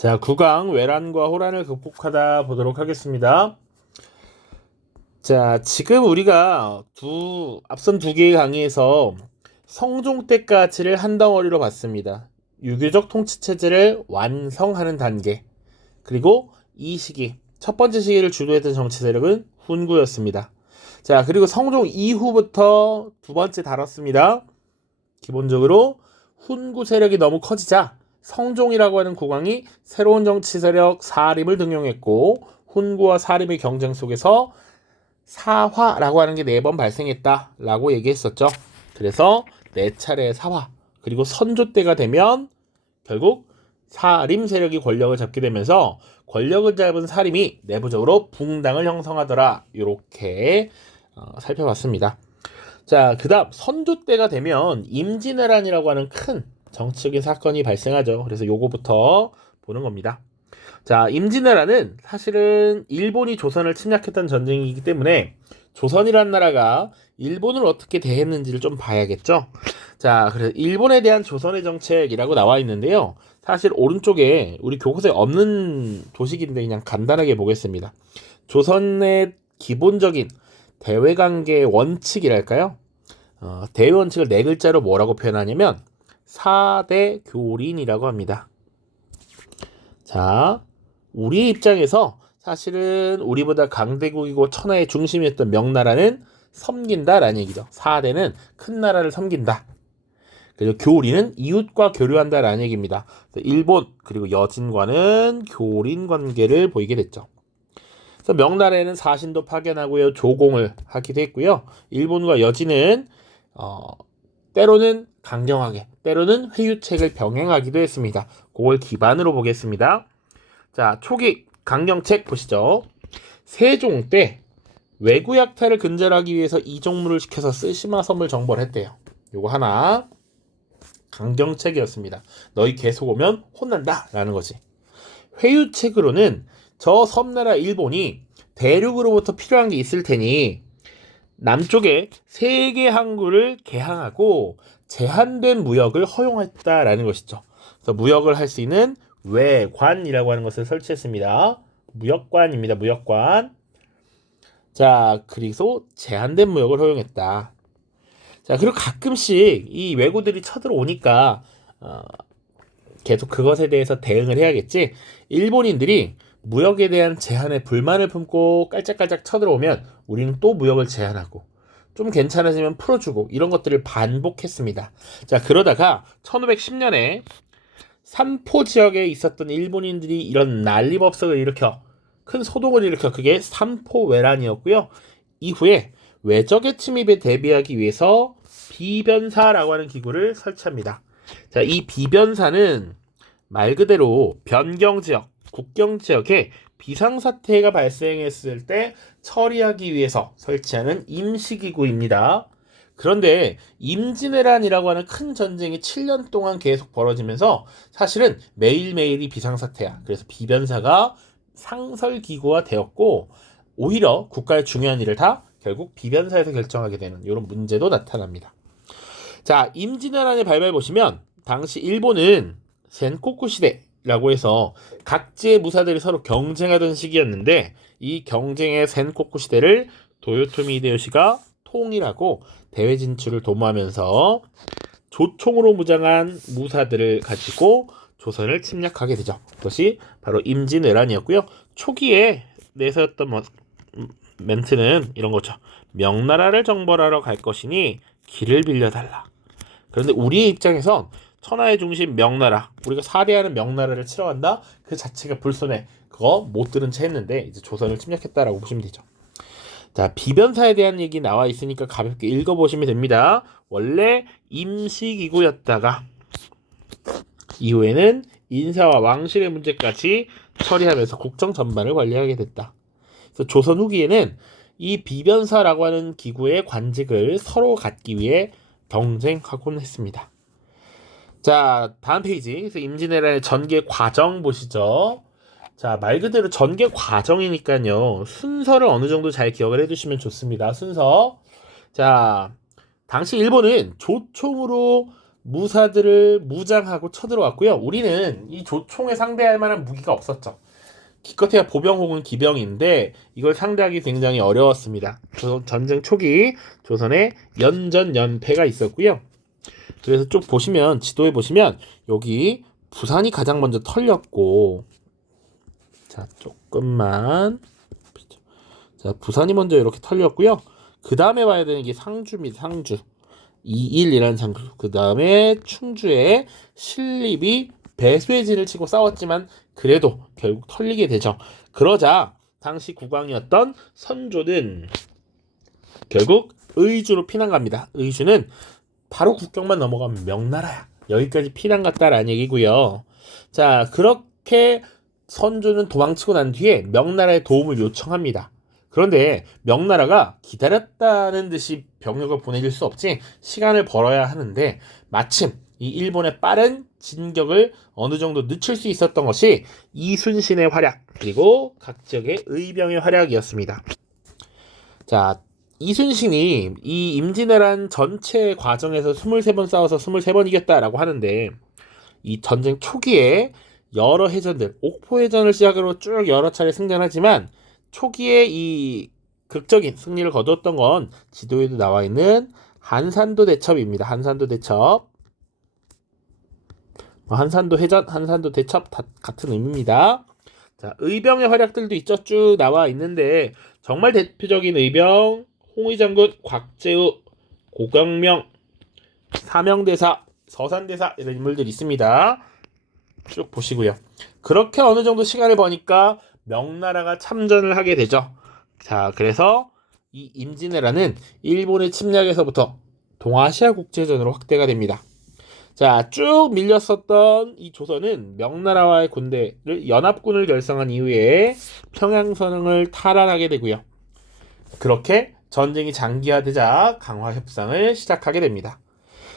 자, 국왕 외란과 호란을 극복하다 보도록 하겠습니다. 자, 지금 우리가 앞선 두 개의 강의에서 성종 때까지를 한 덩어리로 봤습니다. 유교적 통치 체제를 완성하는 단계. 그리고 이 시기, 첫 번째 시기를 주도했던 정치 세력은 훈구였습니다. 자, 그리고 성종 이후부터 두 번째 다뤘습니다. 기본적으로 훈구 세력이 너무 커지자 성종이라고 하는 국왕이 새로운 정치 세력 사림을 등용했고, 훈구와 사림의 경쟁 속에서 사화라고 하는 게 4번 발생했다라고 얘기했었죠. 그래서 4차례의 사화, 그리고 선조 때가 되면 결국 사림 세력이 권력을 잡게 되면서 권력을 잡은 사림이 내부적으로 붕당을 형성하더라. 이렇게 살펴봤습니다. 자, 그 다음 선조 때가 되면 임진왜란이라고 하는 큰 정치적인 사건이 발생하죠. 그래서 요거부터 보는 겁니다. 자, 임진왜란은 사실은 일본이 조선을 침략했던 전쟁이기 때문에 조선이란 나라가 일본을 어떻게 대했는지를 좀 봐야겠죠. 자, 그래서 일본에 대한 조선의 정책이라고 나와 있는데요. 사실 오른쪽에 우리 교과서에 없는 도식인데 그냥 간단하게 보겠습니다. 조선의 기본적인 대외관계의 원칙이랄까요? 대외 원칙을 4글자로 뭐라고 표현하냐면 4대 교린이라고 합니다. 자, 우리 입장에서 사실은 우리보다 강대국이고 천하의 중심이었던 명나라는 섬긴다라는 얘기죠. 4대는 큰 나라를 섬긴다. 그리고 교린은 이웃과 교류한다라는 얘기입니다. 일본 그리고 여진과는 교린 관계를 보이게 됐죠. 그래서 명나라에는 사신도 파견하고요, 조공을 하기도 했고요. 일본과 여진은 때로는 강경하게, 때로는 회유책을 병행하기도 했습니다. 그걸 기반으로 보겠습니다. 자, 초기 강경책 보시죠. 세종 때 외구 약탈을 근절하기 위해서 이종무를 시켜서 쓰시마 섬을 정벌 했대요. 요거 하나 강경책이었습니다. 너희 계속 오면 혼난다 라는 거지. 회유책으로는 저 섬나라 일본이 대륙으로부터 필요한 게 있을 테니 남쪽에 세계 항구를 개항하고 제한된 무역을 허용했다라는 것이죠. 그래서 무역을 할 수 있는 외관이라고 하는 것을 설치했습니다. 무역관입니다. 무역관. 자, 그리고 제한된 무역을 허용했다. 자, 그리고 가끔씩 이 왜구들이 쳐들어오니까 계속 그것에 대해서 대응을 해야겠지. 일본인들이 무역에 대한 제한에 불만을 품고 깔짝깔짝 쳐들어오면 우리는 또 무역을 제한하고 좀 괜찮아지면 풀어주고 이런 것들을 반복했습니다. 자, 그러다가 1510년에 삼포 지역에 있었던 일본인들이 이런 난리법석을 일으켜 큰 소동을 일으켜 그게 삼포외란이었고요. 이후에 외적의 침입에 대비하기 위해서 비변사라고 하는 기구를 설치합니다. 자, 이 비변사는 말 그대로 변경지역, 국경지역에 비상사태가 발생했을 때 처리하기 위해서 설치하는 임시기구입니다. 그런데 임진왜란이라고 하는 큰 전쟁이 7년 동안 계속 벌어지면서 사실은 매일매일이 비상사태야. 그래서 비변사가 상설기구화 되었고 오히려 국가의 중요한 일을 다 결국 비변사에서 결정하게 되는 이런 문제도 나타납니다. 자, 임진왜란의 발발 보시면 당시 일본은 센코쿠 시대라고 해서 각지의 무사들이 서로 경쟁하던 시기였는데 이 경쟁의 센코쿠 시대를 도요토미 히데요시가 통일하고 대외 진출을 도모하면서 조총으로 무장한 무사들을 가지고 조선을 침략하게 되죠. 그것이 바로 임진왜란이었고요. 초기에 내세웠던 멘트는 이런 거죠. 명나라를 정벌하러 갈 것이니 길을 빌려달라. 그런데 우리의 입장에선 천하의 중심 명나라, 우리가 사대하는 명나라를 치러 간다? 그 자체가 불손해. 그거 못 들은 채 했는데 이제 조선을 침략했다라고 보시면 되죠. 자, 비변사에 대한 얘기 나와 있으니까 가볍게 읽어보시면 됩니다. 원래 임시기구였다가 이후에는 인사와 왕실의 문제까지 처리하면서 국정 전반을 관리하게 됐다. 그래서 조선 후기에는 이 비변사라고 하는 기구의 관직을 서로 갖기 위해 경쟁하곤 했습니다. 자, 다음 페이지. 그래서 임진왜란의 전개 과정 보시죠. 자, 말 그대로 전개 과정이니까요. 순서를 어느 정도 잘 기억을 해두시면 좋습니다. 순서. 자, 당시 일본은 조총으로 무사들을 무장하고 쳐들어왔고요. 우리는 이 조총에 상대할 만한 무기가 없었죠. 기껏해야 보병 혹은 기병인데 이걸 상대하기 굉장히 어려웠습니다. 전쟁 초기 조선에 연전 연패가 있었고요. 그래서 쭉 보시면 지도에 보시면 여기 부산이 가장 먼저 털렸고, 자 조금만, 자 부산이 먼저 이렇게 털렸고요. 그 다음에 봐야 되는 게 상주입니다. 상주 2.1이라는 상주. 그 다음에 충주에 신립이 배수의 진을 치고 싸웠지만 그래도 결국 털리게 되죠. 그러자 당시 국왕이었던 선조는 결국 의주로 피난 갑니다. 의주는 바로 국경만 넘어가면 명나라야. 여기까지 피난 갔다라는 얘기고요. 자, 그렇게 선조는 도망치고 난 뒤에 명나라의 도움을 요청합니다. 그런데 명나라가 기다렸다는 듯이 병력을 보내줄 수 없지, 시간을 벌어야 하는데 마침 이 일본의 빠른 진격을 어느 정도 늦출 수 있었던 것이 이순신의 활약, 그리고 각 지역의 의병의 활약이었습니다. 자, 이순신이 이 임진왜란 전체 과정에서 23번 싸워서 23번 이겼다라고 하는데, 이 전쟁 초기에 여러 해전들, 옥포해전을 시작으로 쭉 여러 차례 승전하지만 초기에 이 극적인 승리를 거두었던 건 지도에도 나와 있는 한산도 대첩입니다. 한산도 대첩. 한산도 해전, 한산도 대첩 다 같은 의미입니다. 자, 의병의 활약들도 있죠. 쭉 나와 있는데 정말 대표적인 의병, 홍의장군, 곽재우, 고경명, 사명대사, 서산대사 이런 인물들이 있습니다. 쭉 보시고요. 그렇게 어느 정도 시간을 버니까 명나라가 참전을 하게 되죠. 자, 그래서 이 임진왜란은 일본의 침략에서부터 동아시아 국제전으로 확대가 됩니다. 자, 쭉 밀렸었던 이 조선은 명나라와의 군대를 연합군을 결성한 이후에 평양선언을 탈환하게 되고요. 그렇게 전쟁이 장기화되자 강화 협상을 시작하게 됩니다.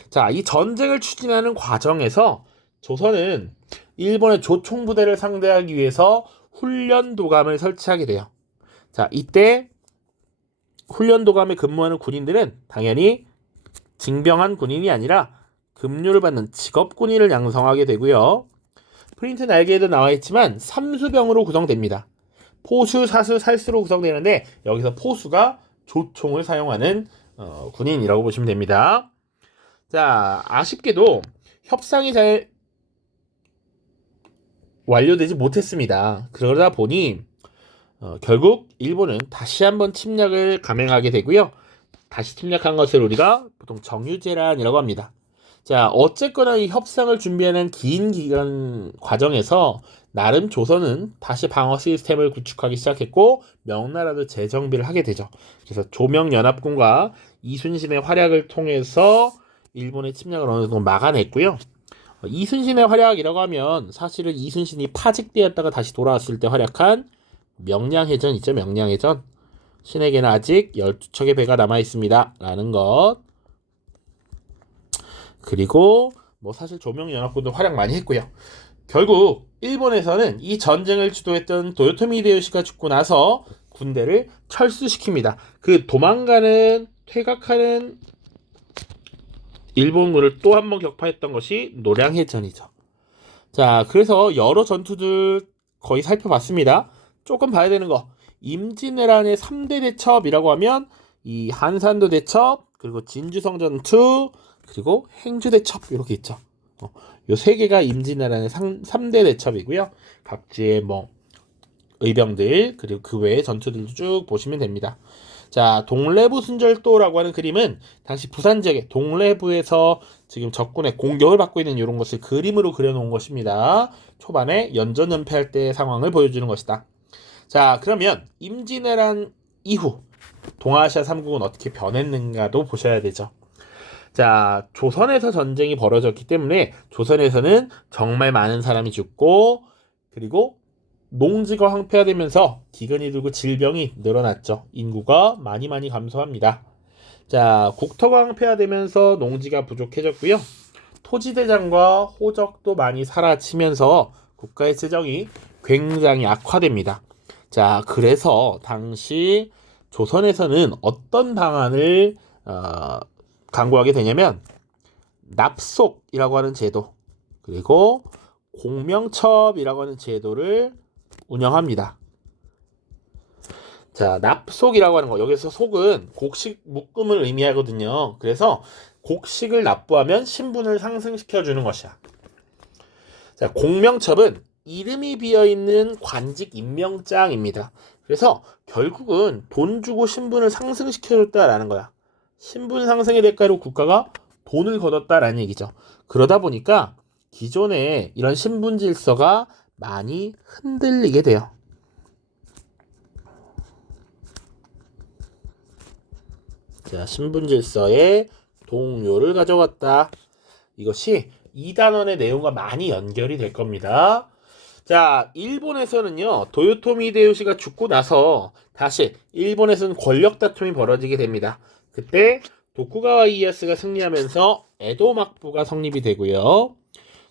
자, 이 전쟁을 추진하는 과정에서 조선은 일본의 조총부대를 상대하기 위해서 훈련도감을 설치하게 돼요. 자, 이때 훈련도감에 근무하는 군인들은 당연히 징병한 군인이 아니라 급료를 받는 직업군인을 양성하게 되고요. 프린트 날개에도 나와 있지만 삼수병으로 구성됩니다. 포수, 사수, 살수로 구성되는데 여기서 포수가 조총을 사용하는 군인이라고 보시면 됩니다. 자, 아쉽게도 협상이 잘 완료되지 못했습니다. 그러다 보니 결국 일본은 다시 한번 침략을 감행하게 되고요. 다시 침략한 것을 우리가 보통 정유재란이라고 합니다. 자, 어쨌거나 이 협상을 준비하는 긴 기간 과정에서 나름 조선은 다시 방어 시스템을 구축하기 시작했고 명나라도 재정비를 하게 되죠. 그래서 조명연합군과 이순신의 활약을 통해서 일본의 침략을 어느 정도 막아냈고요. 이순신의 활약이라고 하면 사실은 이순신이 파직되었다가 다시 돌아왔을 때 활약한 명량해전 있죠. 명량해전. 신에게는 아직 12척의 배가 남아있습니다 라는 것. 그리고 뭐 사실 조명연합군도 활약 많이 했고요. 결국 일본에서는 이 전쟁을 주도했던 도요토미 히데요시가 죽고 나서 군대를 철수시킵니다. 그 도망가는, 퇴각하는 일본군을 또 한 번 격파했던 것이 노량해전이죠. 자, 그래서 여러 전투들 거의 살펴봤습니다. 조금 봐야 되는 거, 임진왜란의 3대 대첩이라고 하면 이 한산도 대첩, 그리고 진주성 전투, 그리고 행주 대첩 이렇게 있죠. 요 세 개가 임진왜란의 3대 대첩이고요. 각지의 뭐 의병들, 그리고 그 외의 전투들도 쭉 보시면 됩니다. 자, 동래부 순절도라고 하는 그림은 당시 부산 지역의 동래부에서 지금 적군의 공격을 받고 있는 이런 것을 그림으로 그려놓은 것입니다. 초반에 연전연패할 때의 상황을 보여주는 것이다. 자, 그러면 임진왜란 이후 동아시아 3국은 어떻게 변했는가도 보셔야 되죠. 자, 조선에서 전쟁이 벌어졌기 때문에 조선에서는 정말 많은 사람이 죽고, 그리고 농지가 황폐화되면서 기근이 들고 질병이 늘어났죠. 인구가 많이 감소합니다. 자, 국토가 황폐화되면서 농지가 부족해졌고요. 토지대장과 호적도 많이 사라지면서 국가의 재정이 굉장히 악화됩니다. 자, 그래서 당시 조선에서는 어떤 방안을 강구하게 되냐면 납속이라고 하는 제도, 그리고 공명첩이라고 하는 제도를 운영합니다. 자, 납속이라고 하는 거, 여기서 속은 곡식 묶음을 의미하거든요. 그래서 곡식을 납부하면 신분을 상승시켜 주는 것이야. 자, 공명첩은 이름이 비어있는 관직 임명장입니다. 그래서 결국은 돈 주고 신분을 상승시켜줬다라는 거야. 신분 상승의 대가로 국가가 돈을 걷었다라는 얘기죠. 그러다 보니까 기존에 이런 신분 질서가 많이 흔들리게 돼요. 자, 신분 질서에 동요를 가져갔다. 이것이 2단원의 내용과 많이 연결이 될 겁니다. 자, 일본에서는요, 도요토미 히데요시가 죽고 나서 다시 일본에서는 권력 다툼이 벌어지게 됩니다. 그때 도쿠가와 이에야스가 승리하면서 에도 막부가 성립이 되고요.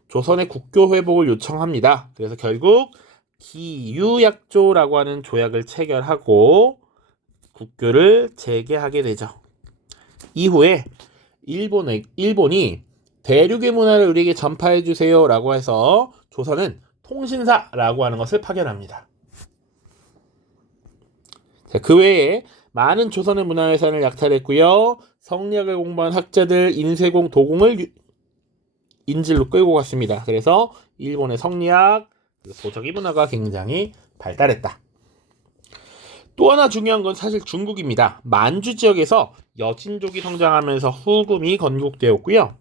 조선의 국교 회복을 요청합니다. 그래서 결국 기유약조라고 하는 조약을 체결하고 국교를 재개하게 되죠. 이후에 일본이 대륙의 문화를 우리에게 전파해 주세요 라고 해서 조선은 통신사라고 하는 것을 파견합니다. 자, 그 외에 많은 조선의 문화유산을 약탈했고요. 성리학을 공부한 학자들 인쇄공 도공을 인질로 끌고 갔습니다. 그래서 일본의 성리학, 도자기 문화가 굉장히 발달했다. 또 하나 중요한 건 사실 중국입니다. 만주 지역에서 여진족이 성장하면서 후금이 건국되었고요.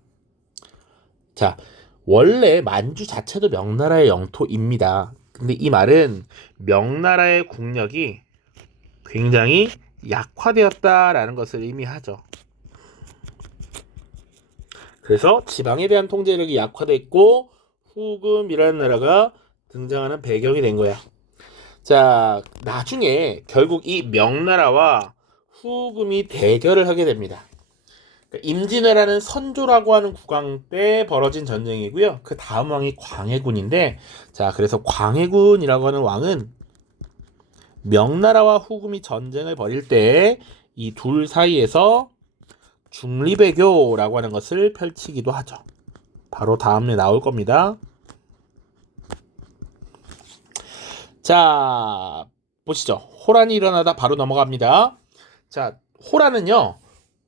자, 원래 만주 자체도 명나라의 영토입니다. 근데 이 말은 명나라의 국력이 굉장히 약화되었다라는 것을 의미하죠. 그래서 지방에 대한 통제력이 약화됐고 후금이라는 나라가 등장하는 배경이 된 거야. 자, 나중에 결국 이 명나라와 후금이 대결을 하게 됩니다. 임진왜란은 선조라고 하는 국왕 때 벌어진 전쟁이고요. 그 다음 왕이 광해군인데, 자, 그래서 광해군이라고 하는 왕은 명나라와 후금이 전쟁을 벌일 때 이 둘 사이에서 중리배교라고 하는 것을 펼치기도 하죠. 바로 다음에 나올 겁니다. 자, 보시죠. 호란이 일어나다 바로 넘어갑니다. 자, 호란은요,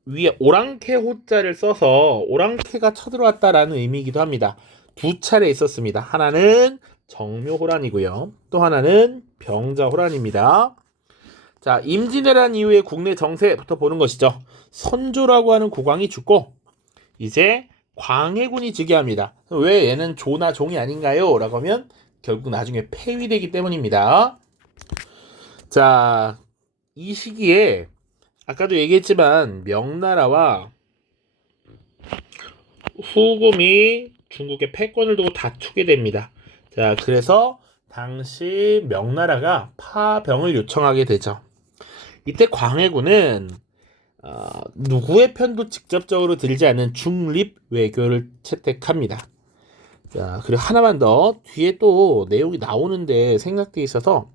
위에 오랑캐 호자를 써서 오랑캐가 쳐들어왔다라는 의미이기도 합니다. 두 차례 있었습니다. 하나는 정묘호란이고요. 또 하나는 병자호란입니다. 자, 임진왜란 이후에 국내 정세부터 보는 것이죠. 선조라고 하는 국왕이 죽고 이제 광해군이 즉위합니다. 왜 얘는 조나 종이 아닌가요? 라고 하면 결국 나중에 폐위되기 때문입니다. 자, 이 시기에 아까도 얘기했지만 명나라와 후금이 중국의 패권을 두고 다투게 됩니다. 자, 그래서 당시 명나라가 파병을 요청하게 되죠. 이때 광해군은 누구의 편도 직접적으로 들지 않는 중립 외교를 채택합니다. 자, 그리고 하나만 더 뒤에 또 내용이 나오는데 생각돼 있어서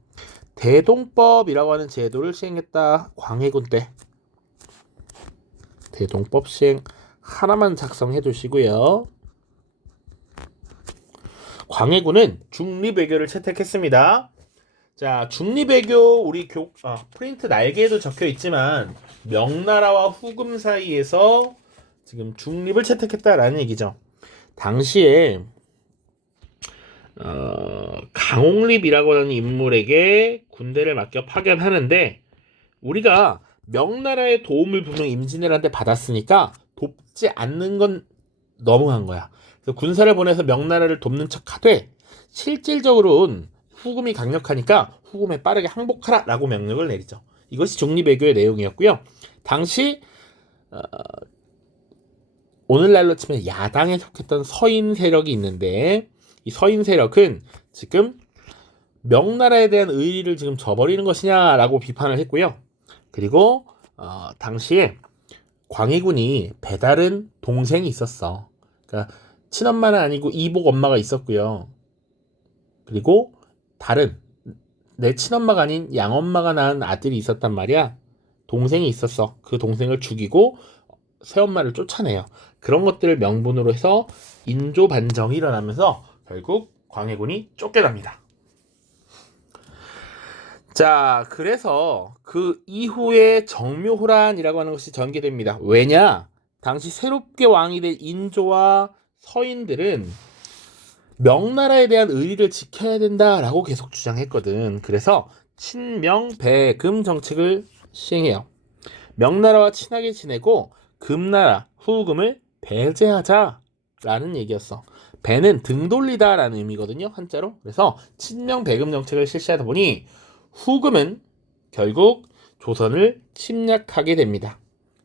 대동법이라고 하는 제도를 시행했다. 광해군 때 대동법 시행 하나만 작성해 두시고요. 광해군은 중립외교를 채택했습니다. 자, 중립외교 우리 프린트 날개에도 적혀 있지만 명나라와 후금 사이에서 지금 중립을 채택했다라는 얘기죠. 당시에 강홍립이라고 하는 인물에게 군대를 맡겨 파견하는데 우리가 명나라의 도움을 분명 임진왜란 때 받았으니까 돕지 않는 건 너무한 거야. 그래서 군사를 보내서 명나라를 돕는 척하되 실질적으로는 후금이 강력하니까 후금에 빠르게 항복하라라고 명령을 내리죠. 이것이 중립외교의 내용이었고요. 당시 오늘날로 치면 야당에 속했던 서인 세력이 있는데 이 서인 세력은 지금 명나라에 대한 의리를 지금 저버리는 것이냐라고 비판을 했고요. 그리고 당시에 광해군이 배다른 동생이 있었어. 그러니까 친엄마는 아니고 이복 엄마가 있었고요. 그리고 다른 내 친엄마가 아닌 양엄마가 낳은 아들이 있었단 말이야. 동생이 있었어. 그 동생을 죽이고 새엄마를 쫓아내요. 그런 것들을 명분으로 해서 인조 반정이 일어나면서 결국 광해군이 쫓겨납니다. 자, 그래서 그 이후에 정묘호란이라고 하는 것이 전개됩니다. 왜냐? 당시 새롭게 왕이 된 인조와 서인들은 명나라에 대한 의리를 지켜야 된다라고 계속 주장했거든. 그래서 친명배금 정책을 시행해요. 명나라와 친하게 지내고 금나라, 후금을 배제하자라는 얘기였어. 배는 등 돌리다라는 의미거든요, 한자로. 그래서 친명배금 정책을 실시하다 보니 후금은 결국 조선을 침략하게 됩니다.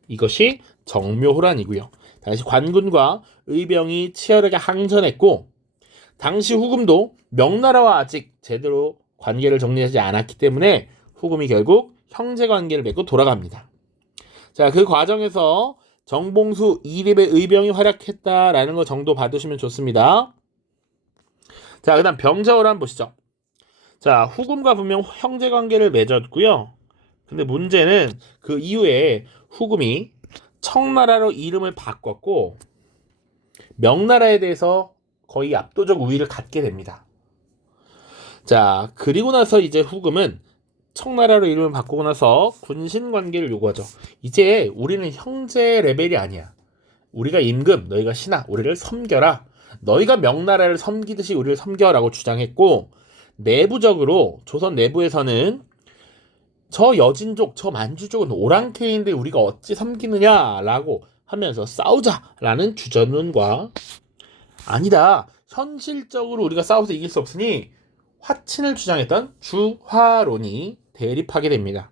이것이 정묘호란이고요. 당시 관군과 의병이 치열하게 항전했고, 당시 후금도 명나라와 아직 제대로 관계를 정리하지 않았기 때문에 후금이 결국 형제 관계를 맺고 돌아갑니다. 자, 그 과정에서 정봉수 2립의 의병이 활약했다라는 거 정도 봐두시면 좋습니다. 자, 그 다음 병자호란 보시죠. 자, 후금과 분명 형제 관계를 맺었고요. 근데 문제는 그 이후에 후금이 청나라로 이름을 바꿨고 명나라에 대해서 거의 압도적 우위를 갖게 됩니다. 자, 그리고 나서 이제 후금은 청나라로 이름을 바꾸고 나서 군신 관계를 요구하죠. 이제 우리는 형제 레벨이 아니야. 우리가 임금, 너희가 신하, 우리를 섬겨라. 너희가 명나라를 섬기듯이 우리를 섬겨라고 주장했고, 내부적으로 조선 내부에서는 저 여진족, 저 만주족은 오랑캐인데 우리가 어찌 섬기느냐라고 하면서 싸우자라는 주전론과 아니다, 현실적으로 우리가 싸워서 이길 수 없으니 화친을 주장했던 주화론이 대립하게 됩니다.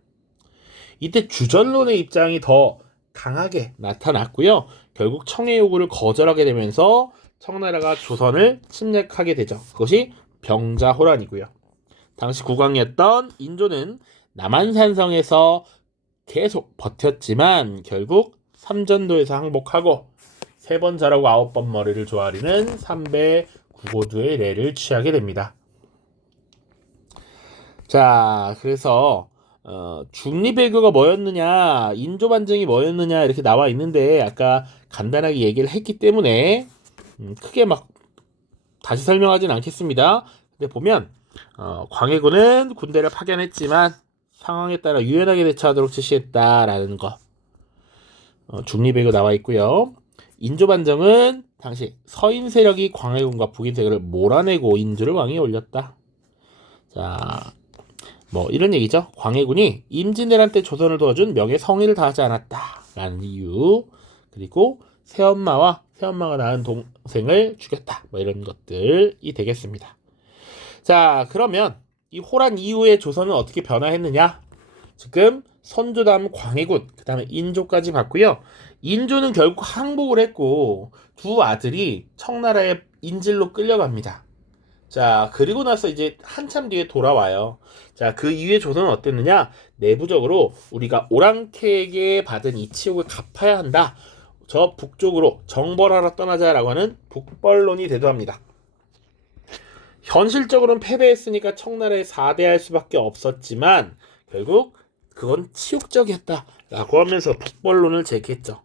이때 주전론의 입장이 더 강하게 나타났고요. 결국 청해 요구를 거절하게 되면서 청나라가 조선을 침략하게 되죠. 그것이 병자호란이고요. 당시 국왕이었던 인조는 남한산성에서 계속 버텼지만 결국 삼전도에서 항복하고 3번 자라고 9번 머리를 조아리는 삼배 구고두의례를 취하게 됩니다. 자, 그래서 중리배교가 뭐였느냐, 인조반정이 뭐였느냐 이렇게 나와 있는데 아까 간단하게 얘기를 했기 때문에 크게 막 다시 설명하진 않겠습니다. 근데 보면 광해군은 군대를 파견했지만 상황에 따라 유연하게 대처하도록 지시했다라는 거, 중리배교 나와 있고요. 인조반정은 당시 서인 세력이 광해군과 북인 세력을 몰아내고 인조를 왕위에 올렸다. 자, 뭐 이런 얘기죠. 광해군이 임진왜란 때 조선을 도와준 명예 성의를 다하지 않았다라는 이유, 그리고 새엄마와 새엄마가 낳은 동생을 죽였다, 뭐 이런 것들이 되겠습니다. 자, 그러면 이 호란 이후에 조선은 어떻게 변화했느냐? 지금 선조 다음 광해군, 그 다음에 인조까지 봤고요. 인조는 결국 항복을 했고 두 아들이 청나라의 인질로 끌려갑니다. 자, 그리고 나서 이제 한참 뒤에 돌아와요. 자, 그 이후에 조선은 어땠느냐? 내부적으로 우리가 오랑캐에게 받은 이 치욕을 갚아야 한다. 저 북쪽으로 정벌하러 떠나자라고 하는 북벌론이 대두합니다. 현실적으로는 패배했으니까 청나라에 사대할 수밖에 없었지만 결국 그건 치욕적이었다라고 하면서 북벌론을 제기했죠.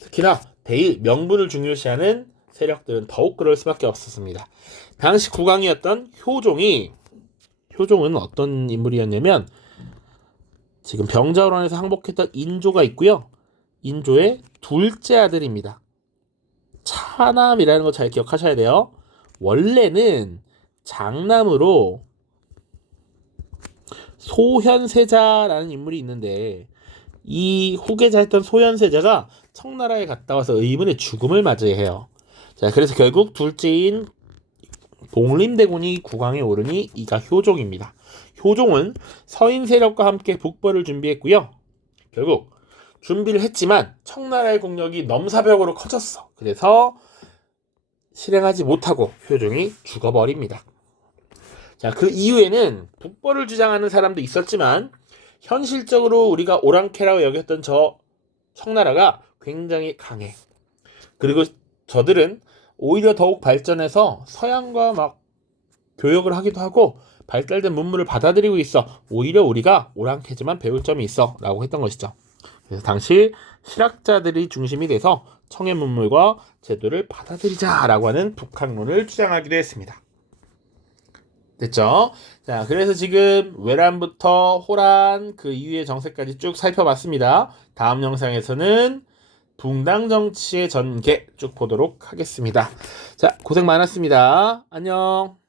특히나 대의, 명분을 중요시하는 세력들은 더욱 그럴 수밖에 없었습니다. 당시 국왕이었던 효종은 어떤 인물이었냐면 지금 병자호란에서 항복했던 인조가 있고요. 인조의 둘째 아들입니다. 차남이라는 거 잘 기억하셔야 돼요. 원래는 장남으로 소현세자라는 인물이 있는데 이 후계자였던 소현세자가 청나라에 갔다 와서 의문의 죽음을 맞이해요. 자, 그래서 결국 둘째인 봉림대군이 국왕에 오르니 이가 효종입니다. 효종은 서인 세력과 함께 북벌을 준비했고요. 결국 준비를 했지만 청나라의 공력이 넘사벽으로 커졌어. 그래서 실행하지 못하고 효종이 죽어버립니다. 자, 그 이후에는 북벌을 주장하는 사람도 있었지만 현실적으로 우리가 오랑캐라고 여겼던 저 청나라가 굉장히 강해. 그리고 저들은 오히려 더욱 발전해서 서양과 막 교역을 하기도 하고 발달된 문물을 받아들이고 있어. 오히려 우리가 오랑캐지만 배울 점이 있어 라고 했던 것이죠. 그래서 당시 실학자들이 중심이 돼서 청해문물과 제도를 받아들이자라고 하는 북학론을 주장하기도 했습니다. 됐죠? 자, 그래서 지금 외란부터 호란 그 이후의 정세까지 쭉 살펴봤습니다. 다음 영상에서는 붕당 정치의 전개 쭉 보도록 하겠습니다. 자, 고생 많았습니다. 안녕.